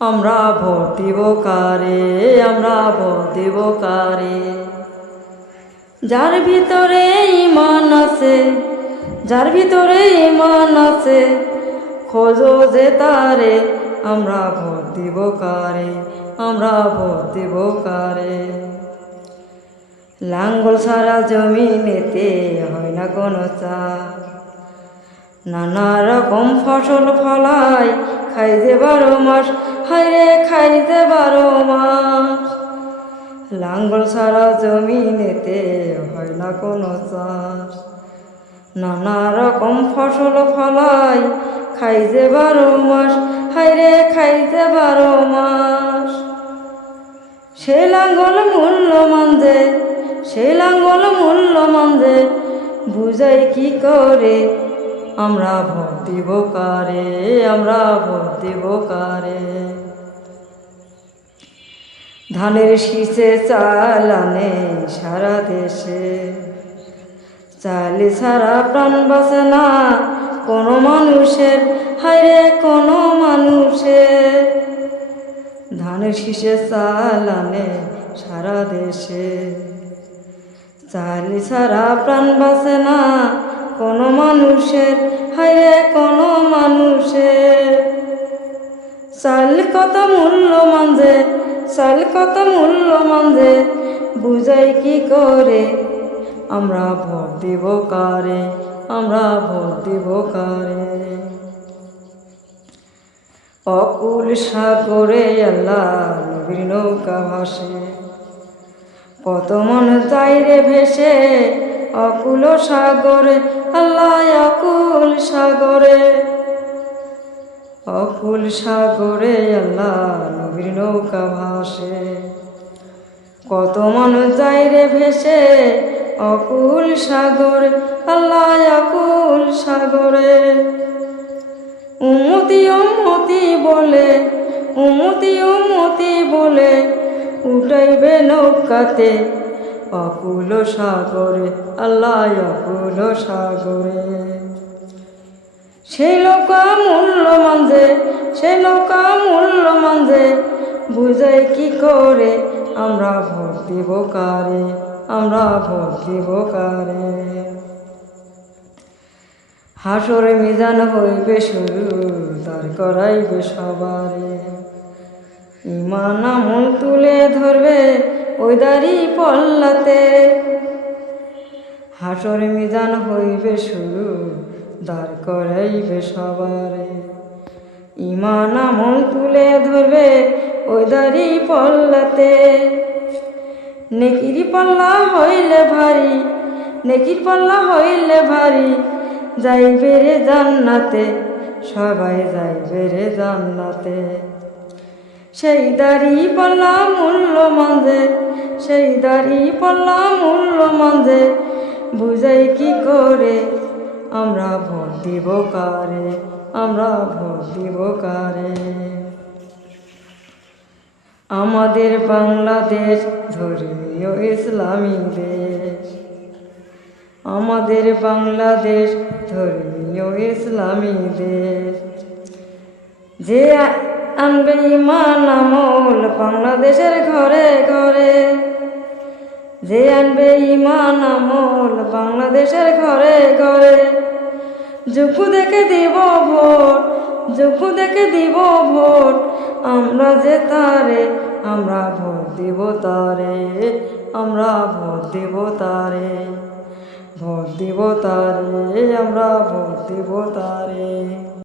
আমরা ভোট দিব কারে, আমরা ভোট দিব কারে। যার ভিতরে ঈমান আছে, যার ভিতরে ঈমান আছে, খোঁজো যে তারে। আমরা ভোট দিব কারে, আমরা ভোট দিব কারে। লাঙ্গল সারা জমিনেতে হয় না কোনো চাষ, নানা রকম ফসল ফলায়, খাই যে 12 মাস, হায়রে খাই যে 12 মাস। লাঙ্গল সারা জমিনেতে হয় না কোনো চাষ, নানা রকম ফসল ফলায়, খাই যে 12 মাস, হায়রে খাই যে 12 মাস। সে লাঙ্গল মূল্যমান যে, সে লাঙ্গল মূল্যমান যে, বুঝাই কি করে। আমরা ভোট দিব কারে, আমরা ভোট দিব কারে। ধানের শীষে চাল আনে সারা দেশে, চাল ছাড়া প্রাণ বাঁচে না কোনো মানুষের, হায়রে কোনো মানুষের। ধানের শীষে চাল আনে সারা দেশে, চাল ছাড়া প্রাণ বাঁচে না কোনো মানুষের, হায়রে কোনো মানুষের। চাল কত মূল্যমান যে, চাল কত মূল্যমান যে, বুঝাই কি করে। আমরা ভোট দিব কারে, আমরা ভোট দিব কারে। অকুল সাগরে আল্লাহ নবীর নৌকা ভাসে, কত মন যায় রে ভেসে। অকুল সাগরে আল্লাহ, অকুল সাগরে, অকুল সাগরে আল্লাহ নবীর নৌকা ভাসে, কত মন যায় রে ভেসে। অকুল সাগরে আল্লাহ, অকুল সাগরে। উম্মতি উম্মতি বলে, উম্মতি উম্মতি বলে, উঠাইবে নৌকাতে অকুল সাগরে আল্লাহ, অকুল সাগরে। সেই নৌকা মূল্যমান যে, সেই নৌকা মূল্যমান যে, বুঝাই কি করে। আমরা ভোট দিব কারে, আমরা ভোট দিব কারে। হাসরে মিজান হইবে শুরু, দাঁড় করাইবে সবারে। ঈমান আমল তুলে ধরবে ওই দাড়ি পল্লাতে। হাসরে মিজান হইবে শুরু, দাঁড় করাইবে সবারে। ঈমান আমল তুলে ধরবে ওই দাড়ি পল্লাতে। নেকির পাল্লা হইলে ভারী, নেকির পাল্লা হইলে ভারী, যাইবে রে জান্নাতে, সবাই যাইবে রে জান্নাতে। সেই দাড়ি পাল্লা মূল্যমান যে, সেই দাড়ি পাল্লা মূল্যমান যে, বুঝাই কি করে। আমরা ভোট দিব কারে, আমরা ভোট দিব কারে। আমাদের বাংলাদেশ ধর্মীয় ইসলামী দেশ, আমাদের বাংলাদেশ ধর্মীয় ইসলামী দেশ। যে আনবে ঈমান আমল বাংলাদেশের ঘরে ঘরে, যে আনবে ঈমান আমল বাংলাদেশের ঘরে ঘরে। যোগ্য দেখে দিব ভোট, যোগ্য দেখে দিব ভোট, আমরা যে তারে। আমরা ভোট দিব তারে, আমরা ভোট দিব তারে, ভোট দিব তারে, আমরা ভোট দিব তারে।